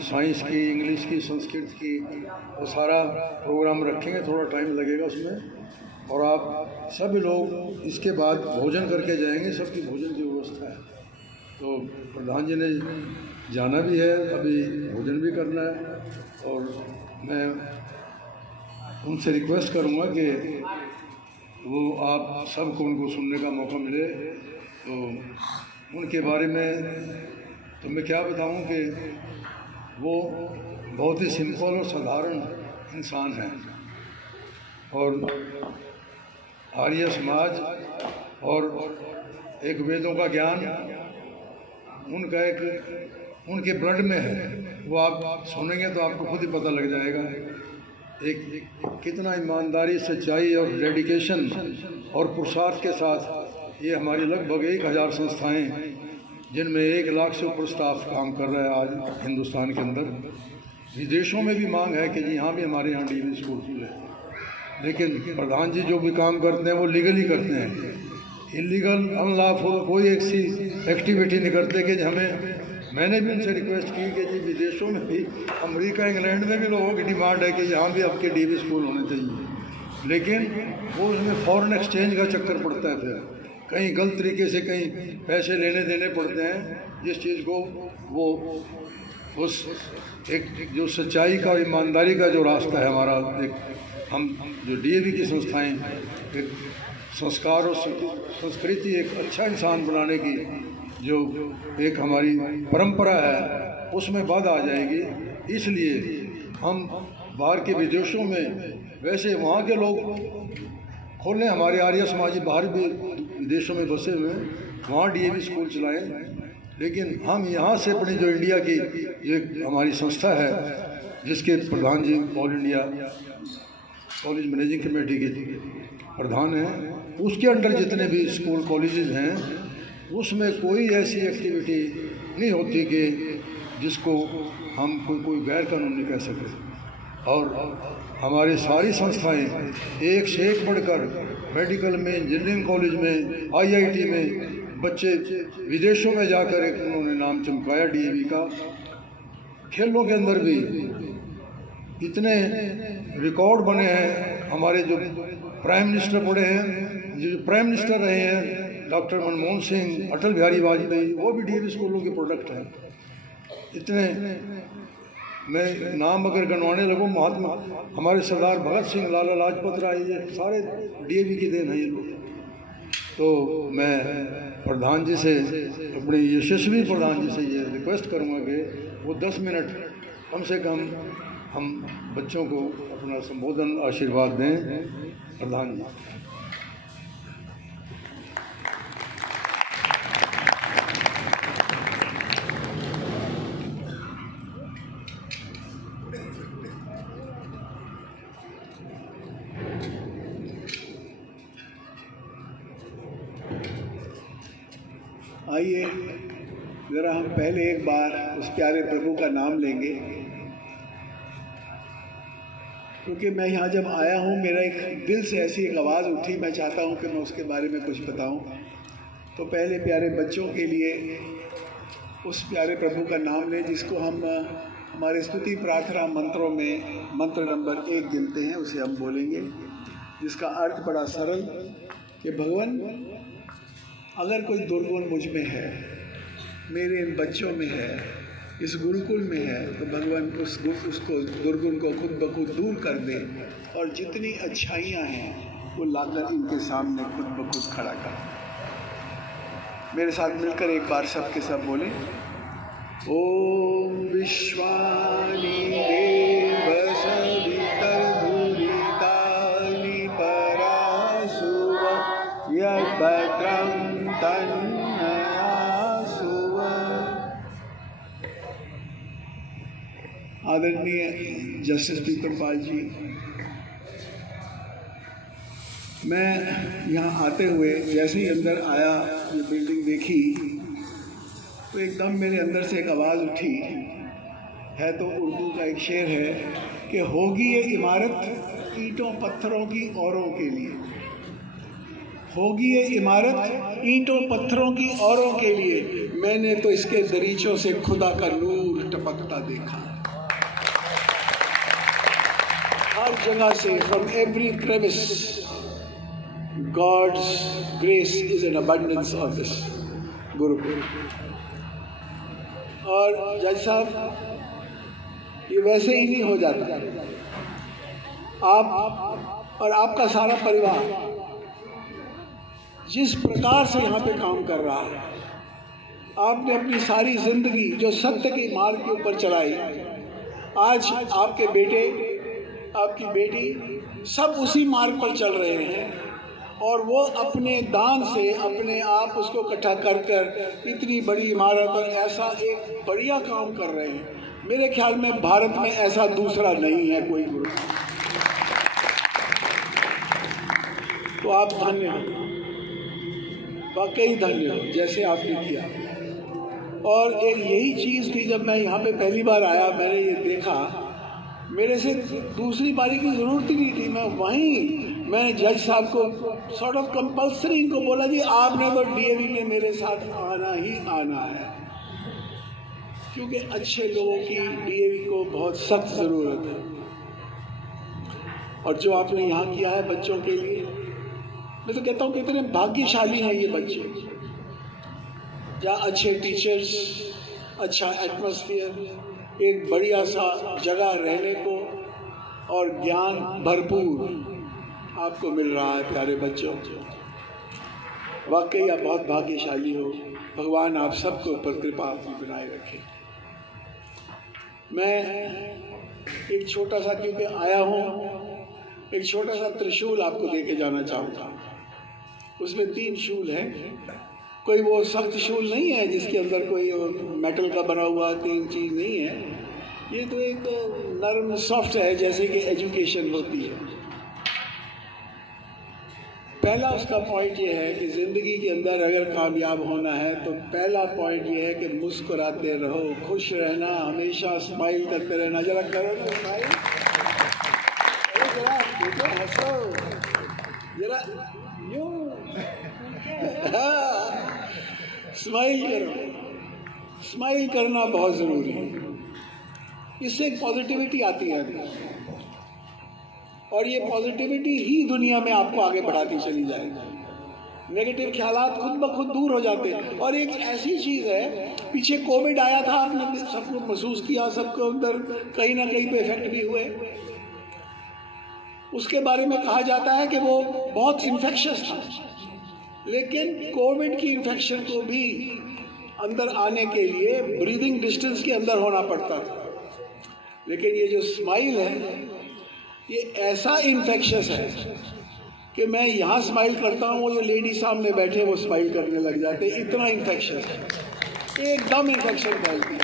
Science की, English की, संस्कृत की, वो सारा प्रोग्राम रखेंगे। थोड़ा टाइम लगेगा उसमें। और आप सभी लोग इसके बाद भोजन करके जाएंगे, सबकी भोजन की व्यवस्था है। तो प्रधान जी ने जाना भी है, अभी भोजन भी करना है। और मैं उनसे रिक्वेस्ट करूँगा कि वो आप सबको उनको सुनने का मौका मिले। तो उनके बारे में तो मैं क्या बताऊं कि वो बहुत ही सिंपल और साधारण इंसान हैं। और आर्य समाज और एक वेदों का ज्ञान उनका एक उनके ब्लड में है। वो आप सुनेंगे तो आपको खुद ही पता लग जाएगा एक कितना ईमानदारी, सच्चाई और डेडिकेशन और पुरुषार्थ के साथ ये हमारी लगभग 1000 संस्थाएं, जिनमें 1 लाख से ऊपर स्टाफ काम कर रहा है आज हिंदुस्तान के अंदर। विदेशों में भी मांग है कि जी यहाँ भी हमारे यहाँ डीवी स्कूल खुले, लेकिन प्रधान जी जो भी काम करते हैं वो लीगली करते हैं। इलीगल, अनलॉफुल कोई ऐसी एक्टिविटी नहीं करते कि हमें। मैंने भी उनसे रिक्वेस्ट की कि जी विदेशों में भी, अमेरिका, इंग्लैंड में भी लोगों की डिमांड है कि यहाँ भी आपके डीवी स्कूल होने चाहिए, लेकिन वो उसमें फॉरेन एक्सचेंज का चक्कर पड़ता है। फिर कहीं गलत तरीके से कहीं पैसे लेने देने पड़ते हैं, जिस चीज़ को वो उस एक जो सच्चाई का और ईमानदारी का जो रास्ता है हमारा, एक हम जो डीएवी की संस्थाएं एक संस्कार और संस्कृति, एक अच्छा इंसान बनाने की जो एक हमारी परंपरा है, उसमें बाधा आ जाएगी। इसलिए हम बाहर के विदेशों में, वैसे वहाँ के लोग खोलें, हमारे आर्य समाजी बाहर भी विदेशों में बसे हुए हैं, वहाँ डीएवी स्कूल चलाएं। लेकिन हम यहाँ से अपनी जो इंडिया की ये हमारी संस्था है, जिसके प्रधान ji all India college managing committee के प्रधान हैं, उसके अंडर जितने भी स्कूल कॉलेजेस हैं, उसमें कोई ऐसी एक्टिविटी नहीं होती कि जिसको हम कोई गैर कानूनी कह सकें। और हमारी सारी संस्थाएं एक से एक बढ़कर, मेडिकल में, इंजीनियरिंग कॉलेज में, आईआईटी में, बच्चे विदेशों में जाकर एक उन्होंने नाम चमकाया डीएवी का। खेलों के अंदर भी इतने रिकॉर्ड बने हैं। हमारे जो प्राइम मिनिस्टर पड़े हैं, जो प्राइम मिनिस्टर रहे हैं, डॉक्टर मनमोहन सिंह, अटल बिहारी वाजपेयी, वो भी डीएवी स्कूलों के प्रोडक्ट हैं। इतने मैं नाम अगर गणवाने लगूँ, महात्मा हमारे सरदार भगत सिंह, लाला लाजपत राय, ये सारे डीएवी की देन है ये लोग। तो मैं प्रधान जी से, अपने यशस्वी प्रधान जी से ये रिक्वेस्ट करूँगा कि वो 10 मिनट कम से कम हम बच्चों को अपना संबोधन, आशीर्वाद दें। प्रधान जी। आइए ज़रा हम पहले एक बार उस प्यारे प्रभु का नाम लेंगे, क्योंकि मैं यहाँ जब आया हूँ, मेरा एक दिल से ऐसी एक आवाज़ उठी, मैं चाहता हूँ कि मैं उसके बारे में कुछ बताऊँ। तो पहले प्यारे बच्चों के लिए उस प्यारे प्रभु का नाम लें, जिसको हम हमारे स्तुति प्रार्थना मंत्रों में मंत्र नंबर 1 गिनते हैं, उसे हम बोलेंगे, जिसका अर्थ बड़ा सरल कि भगवान, अगर कोई दुर्गुण मुझ में है, मेरे इन बच्चों में है, इस गुरुकुल में है, तो भगवान उसको दुर्गुण को खुद ब खुद दूर कर दे, और जितनी अच्छाइयाँ हैं वो लाकर इनके सामने खुद ब खुद खड़ा कर। मेरे साथ मिलकर एक बार सब के सब बोले, ओम विश्वानि देव सवितर्भुरितानि परासुव यद्भद्रं तन्नयासुव। आदरणीय जस्टिस प्रीतम पाल जी, मैं यहाँ आते हुए जैसे ही अंदर आया, ये बिल्डिंग देखी, तो एकदम मेरे अंदर से एक आवाज़ उठी है। तो उर्दू का एक शेर है कि होगी ये इमारत ईंटों पत्थरों की औरों के लिए, होगी ये इमारत ईंटों पत्थरों की औरों के लिए, मैंने तो इसके दरीचों से खुदा का नूर टपकता देखा। हर जगह से, from every crevice, God's grace is an abundance of this Gurukul. और जज साहब, ये वैसे ही नहीं हो जाता। आप और आपका सारा परिवार जिस प्रकार से यहाँ पे काम कर रहा है, आपने अपनी सारी जिंदगी जो सत्य की मार्ग के ऊपर चलाई, आज आपके बेटे, आपकी बेटी सब उसी मार्ग पर चल रहे हैं और वो अपने दान से अपने आप उसको इकट्ठा कर कर इतनी बड़ी इमारत और ऐसा एक बढ़िया काम कर रहे हैं। मेरे ख्याल में भारत में ऐसा दूसरा नहीं है कोई गुरु। तो आप धन्य हो, वाकई धन्य हो जैसे आपने किया। और एक यही चीज़ थी, जब मैं यहाँ पे पहली बार आया मैंने ये देखा, मेरे से दूसरी बारी की ज़रूरत ही नहीं थी। मैंने जज साहब को सॉर्ट ऑफ कंपल्सरी इनको बोला, जी आपने तो डीएवी में मेरे साथ आना ही आना है, क्योंकि अच्छे लोगों की डीएवी को बहुत सख्त ज़रूरत है। और जो आपने यहाँ किया है बच्चों के लिए, मैं तो कहता हूँ कितने भाग्यशाली हैं ये बच्चे, जहाँ अच्छे टीचर्स, अच्छा एटमॉस्फेयर, एक बढ़िया सा जगह रहने को और ज्ञान भरपूर आपको मिल रहा है। प्यारे बच्चों, वाकई आप बहुत भाग्यशाली हो। भगवान आप सबके ऊपर कृपा अपनी बनाए रखे। मैं एक छोटा सा, क्योंकि आया हूँ, एक छोटा सा त्रिशूल आपको दे के जाना चाहूँगा। उसमें 3 शूल हैं। कोई वो सख्त शूल नहीं है जिसके अंदर कोई मेटल का बना हुआ 3 चीज़ नहीं है। ये तो एक नरम सॉफ्ट है, जैसे कि एजुकेशन होती है। पहला उसका पॉइंट ये है कि ज़िंदगी के अंदर अगर कामयाब होना है तो पहला पॉइंट ये है कि मुस्कुराते रहो, खुश रहना, हमेशा स्माइल करते रहना। जरा करो ना स्माइल, जरा देखो, हंसो जरा, स्माइल करो। स्माइल करना बहुत ज़रूरी है, इससे एक पॉजिटिविटी आती है और ये पॉजिटिविटी ही दुनिया में आपको आगे बढ़ाती चली जाएगी। नेगेटिव ख्यालात खुद ब खुद दूर हो जाते हैं। और एक ऐसी चीज़ है, पीछे कोविड आया था, आपने सबको महसूस किया, सबको अंदर कहीं ना कहीं पे इफेक्ट भी हुए। उसके बारे में कहा जाता है कि वो बहुत इन्फेक्शस था, लेकिन कोविड की इन्फेक्शन को भी अंदर आने के लिए ब्रीदिंग डिस्टेंस के अंदर होना पड़ता था। लेकिन ये जो स्माइल है, ये ऐसा इन्फेक्शस है कि मैं यहाँ स्माइल करता हूँ, वो जो लेडी सामने बैठे वो स्माइल करने लग जाते, इतना इन्फेक्शस है, एकदम इन्फेक्शन फैलती है।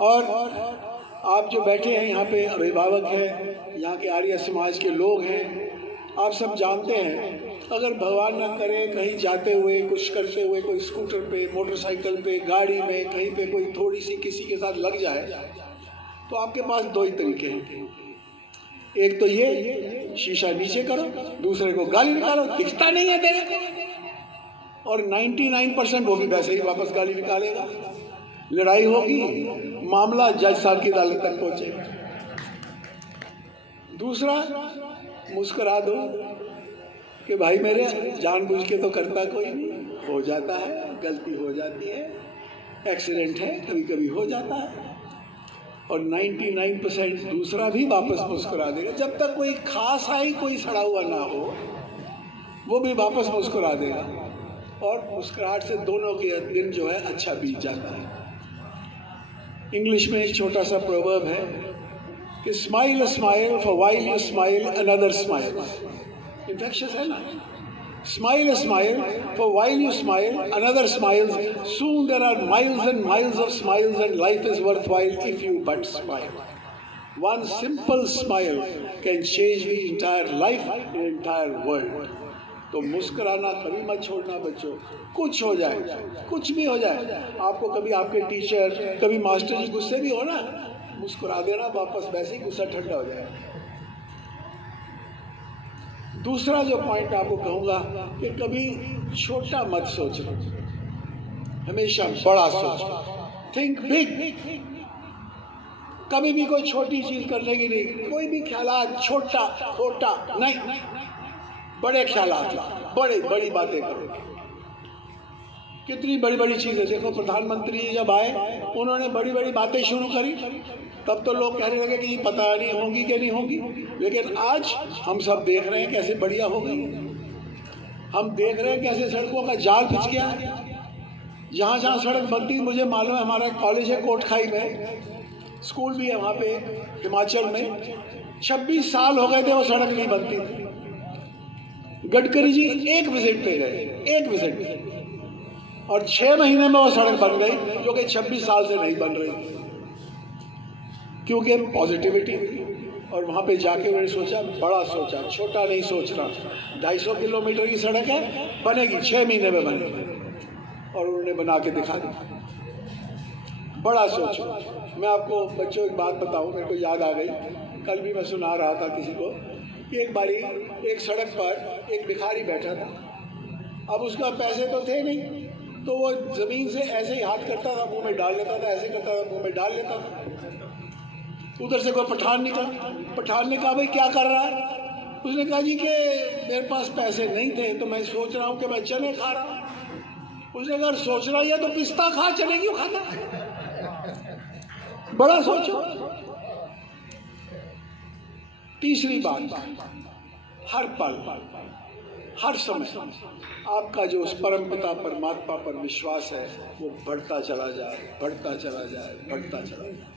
और आप जो बैठे हैं यहाँ पे, अभिभावक हैं, यहाँ के आर्य समाज के लोग हैं, आप सब जानते हैं, अगर भगवान ना करे कहीं जाते हुए, कुछ करते हुए, कोई स्कूटर पे, मोटरसाइकिल पे, गाड़ी में, कहीं पे कोई थोड़ी सी किसी के साथ लग जाए, तो आपके पास 2 ही तरीके हैं। एक तो ये शीशा नीचे करो, दूसरे को गाली निकालो, दिखता नहीं है तेरे को, और 99% वो भी वैसे ही वापस गाली निकालेगा। लड़ाई होगी, मामला जज साहब की अदालत तक पहुंचेगा। दूसरा, मुस्कुरा दो कि भाई मेरे, जानबूझ के तो करता कोई नहीं, हो जाता है, गलती हो जाती है, एक्सीडेंट है, कभी कभी हो जाता है। और 99% दूसरा भी वापस मुस्कुरा देगा। जब तक कोई खास आई, कोई सड़ा हुआ ना हो, वो भी वापस मुस्कुरा देगा। और मुस्कुराहट से दोनों के दिन जो है अच्छा बीत जाता है। इंग्लिश में एक छोटा सा प्रोवर्ब है कि smile a smile, for while you smile another smile. Infectious है ना, smile a smile, for while you smile another smiles, soon there are miles and miles of smiles and life is worthwhile if you but smile. One simple smile can change the entire life, the entire world. तो मुस्कुराना कभी मत छोड़ना बच्चों, कुछ हो जाए, कुछ भी हो जाए, आपको कभी आपके टीचर, कभी मास्टर जी गुस्से भी हो ना, मुस्कुरा देना वापस, वैसे ही गुस्सा ठंडा हो जाए। दूसरा जो पॉइंट आपको कहूँगा कि कभी छोटा मत सोचो, हमेशा बड़ा सोचो। थिंक बिग, कभी भी कोई छोटी चीज करने की नहीं, कोई भी ख्यालात छोटा छोटा नहीं, बड़े ख्यालात, बड़ी बातें करो। कितनी बड़ी बड़ी चीजें देखो, प्रधानमंत्री जब आए उन्होंने बड़ी बड़ी बातें शुरू करी, तब तो लोग कहने लगे कि ये पता नहीं होगी कि नहीं होगी, लेकिन आज हम सब देख रहे हैं कैसे बढ़िया हो गई। हम देख रहे हैं कैसे सड़कों का जाल बिछ गया। जहाँ जहाँ सड़क बनती, मुझे मालूम है, हमारा कॉलेज है कोटखाई में, स्कूल भी है वहाँ पे हिमाचल में, 26 साल हो गए थे वो सड़क नहीं बनती थी। गडकरी जी एक विजिट पे गए, एक विजिट पे, और 6 महीने में वो सड़क बन गई, जो कि 26 साल से नहीं बन रही, क्योंकि पॉजिटिविटी। और वहाँ पे जाके उन्होंने सोचा, बड़ा सोचा, छोटा नहीं सोचना। 250 किलोमीटर की सड़क है, बनेगी 6 महीने में बनेगी, और उन्होंने बना के दिखा दी। बड़ा सोचो। मैं आपको बच्चों एक बात बताऊं, मेरे को याद आ गई, कल भी मैं सुना रहा था किसी को कि एक बारी एक सड़क पर एक भिखारी बैठा था। अब उसका पैसे तो थे नहीं, तो वो ज़मीन से ऐसे ही हाथ करता था, मुंह में डाल लेता था, ऐसे करता था, मुंह में डाल लेता था। उधर से कोई पठान निकला, पठान ने कहा भाई क्या कर रहा है? उसने कहा जी कि मेरे पास पैसे नहीं थे, तो मैं सोच रहा हूँ कि मैं चने खा रहा हूँ। उसने कहा सोच रहा है तो पिस्ता खा, चने क्यों खाता? बड़ा सोचो। तीसरी बात, हर पल हर समय आपका जो उस परम पिता परमात्मा पर विश्वास है वो बढ़ता चला जाए, बढ़ता चला जाए, बढ़ता चला जाए।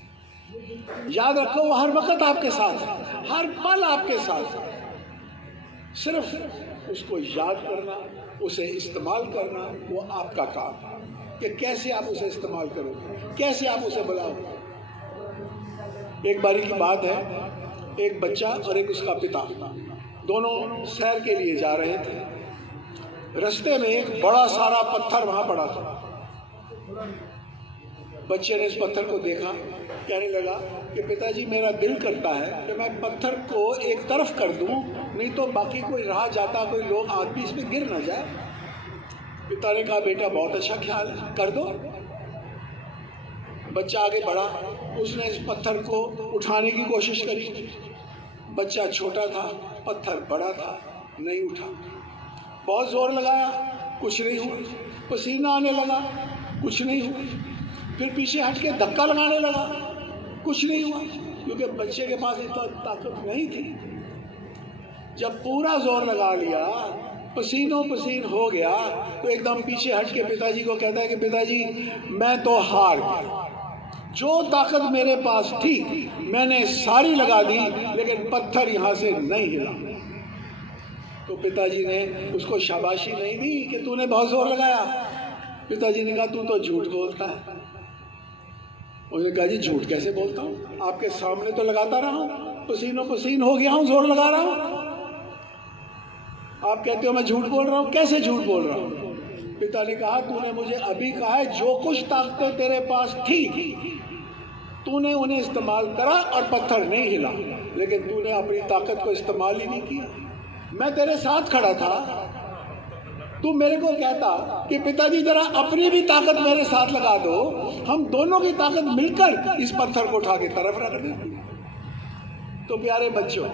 याद रखो वो हर वक्त आपके साथ है, हर पल आपके साथ है। सिर्फ उसको याद करना, उसे इस्तेमाल करना, वो आपका काम है कि कैसे आप उसे इस्तेमाल करोगे, कैसे आप उसे बुलाओगे। एक बारी की बात है, एक बच्चा और एक उसका पिता दोनों सैर के लिए जा रहे थे। रास्ते में एक बड़ा सारा पत्थर वहां पड़ा था। बच्चे ने इस पत्थर को देखा, कहने लगा कि पिताजी मेरा दिल करता है कि मैं पत्थर को एक तरफ कर दूं, नहीं तो बाकी कोई राह जाता कोई लोग आदमी इसमें गिर ना जाए। पिता ने कहा बेटा बहुत अच्छा ख्याल है, कर दो। बच्चा आगे बढ़ा, उसने इस पत्थर को उठाने की कोशिश करी। बच्चा छोटा था, पत्थर बड़ा था, नहीं उठा। बहुत जोर लगाया, कुछ नहीं हुआ। पसीना आने लगा, कुछ नहीं हुआ। फिर पीछे हट के धक्का लगाने लगा, कुछ नहीं हुआ, क्योंकि बच्चे के पास इतना ताकत नहीं थी। जब पूरा जोर लगा लिया, पसीनों पसीन हो गया, तो एकदम पीछे हट के पिताजी को कहता है कि पिताजी मैं तो हार गया, जो ताकत मेरे पास थी मैंने सारी लगा दी, लेकिन पत्थर यहाँ से नहीं हिला। तो पिताजी ने उसको शाबाशी नहीं दी कि तूने बहुत जोर लगाया। पिताजी ने कहा तू तो झूठ बोलता है। उसने कहा जी झूठ कैसे बोलता हूँ, आपके सामने तो लगाता रहा हूँ, पसीनों पसीन हो गया हूँ, जोर लगा रहा हूँ। आप कहते हो मैं झूठ बोल रहा हूँ, कैसे झूठ बोल रहा हूँ? पिता ने कहा तूने मुझे अभी कहा है जो कुछ ताकतें तेरे पास थी तूने उन्हें इस्तेमाल करा और पत्थर नहीं हिला, लेकिन तूने अपनी ताकत को इस्तेमाल ही नहीं किया। मैं तेरे साथ खड़ा था, तू मेरे को कहता कि पिताजी जरा अपनी भी ताकत मेरे साथ लगा दो, हम दोनों की ताकत मिलकर इस पत्थर को उठा के तरफ रख दें। तो प्यारे बच्चों,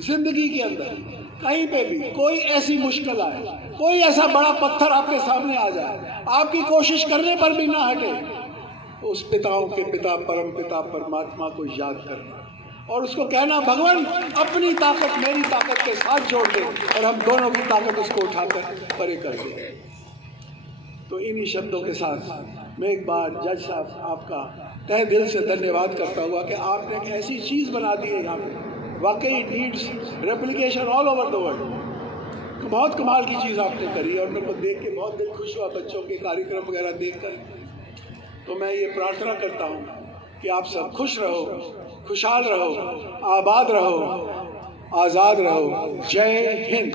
जिंदगी के अंदर कहीं पे भी कोई ऐसी मुश्किल आए, कोई ऐसा बड़ा पत्थर आपके सामने आ जाए, आपकी कोशिश करने पर भी ना हटे, उस पिताओं के पिता परम पिता परमात्मा को याद करना और उसको कहना भगवान अपनी ताकत मेरी ताकत के साथ जोड़ दे और हम दोनों की ताकत उसको उठाकर परे कर दे। तो इन्हीं शब्दों के साथ मैं एक बार जज साहब आपका तहे दिल से धन्यवाद करता हुआ कि आपने एक ऐसी चीज़ बना दी है यहाँ पे, वाकई needs replication all over the world. बहुत कमाल की चीज़ आपने करी और मेरे को देख के बहुत दिल खुश हुआ, बच्चों के कार्यक्रम वगैरह देखकर। तो मैं ये प्रार्थना करता हूँ कि आप सब खुश रहो, खुशहाल रहो, आबाद रहो, आज़ाद रहो। जय हिंद।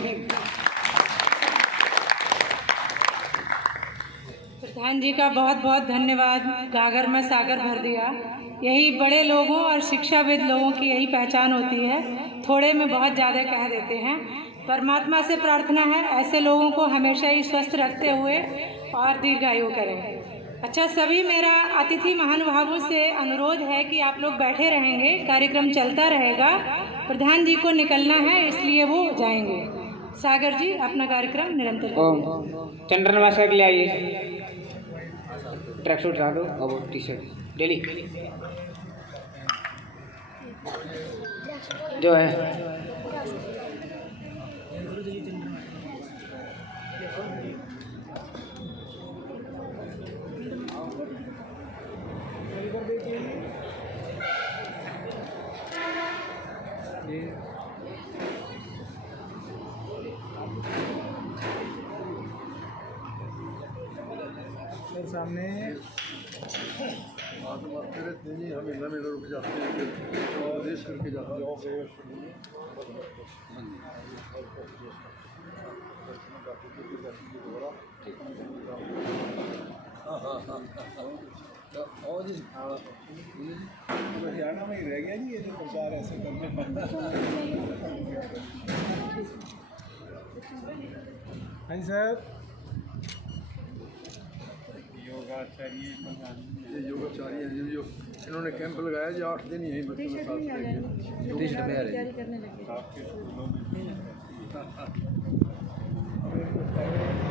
प्रधान जी का बहुत बहुत धन्यवाद। गागर में सागर भर दिया। यही बड़े लोगों और शिक्षाविद लोगों की यही पहचान होती है, थोड़े में बहुत ज़्यादा कह देते हैं। परमात्मा से प्रार्थना है ऐसे लोगों को हमेशा ही स्वस्थ रखते हुए और दीर्घायु करें। अच्छा, सभी मेरा अतिथि महानुभावों से अनुरोध है कि आप लोग बैठे रहेंगे, कार्यक्रम चलता रहेगा। प्रधान जी को निकलना है, इसलिए वो जाएंगे। सागर जी अपना कार्यक्रम निरंतर करेंगे। चंद्र नमस्कार के लिए आइए, ट्रैक सूट डालो और वो टी शर्ट डेली जो है। सामने हम इधर रुक जाते हैं, फिर रेस करके जाते हैं। हरियाणा में ही रह गया जी ये जो प्रचार ऐसे करने हाँ जी सर। ये योगाचार्य हैं जो इन्होंने कैंप लगाया जी, 8 दिन यहीं बच्चों के साथ तैयारी करने लगे।